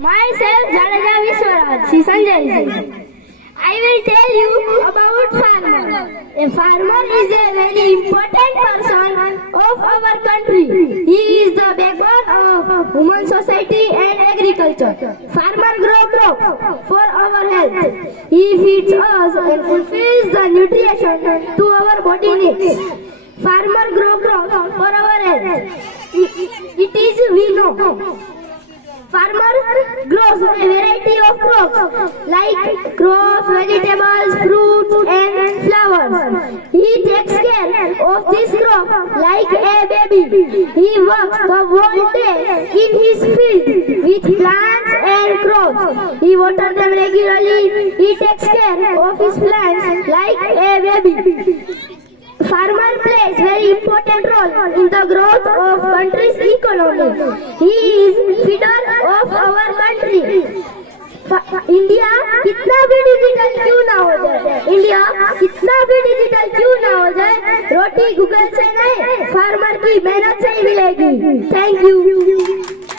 Myself, Jadeja Vishwanath, Sanjay. I will tell you about farmer. A farmer is a very important person of our country. He is the backbone of human society and agriculture. Farmer grow crop for our health. He feeds us and fulfills the nutrition to our body needs. Farmer grow crops for our health. It is we know. Farmer grows a variety of crops like crops, vegetables, fruits and flowers. He takes care of this crop like a baby. He works the whole day in his field with plants and crops. He waters them regularly. He takes care of his plants like a baby. Farmer plays very important role in the growth of country's economy. He is feeder of our country. India कितना भी digital क्यों ना हो जाए, India कितना भी digital क्यों ना हो जाए, रोटी गूगल से नहीं फार्मर की मेहनत से ही मिलेगी. Thank you.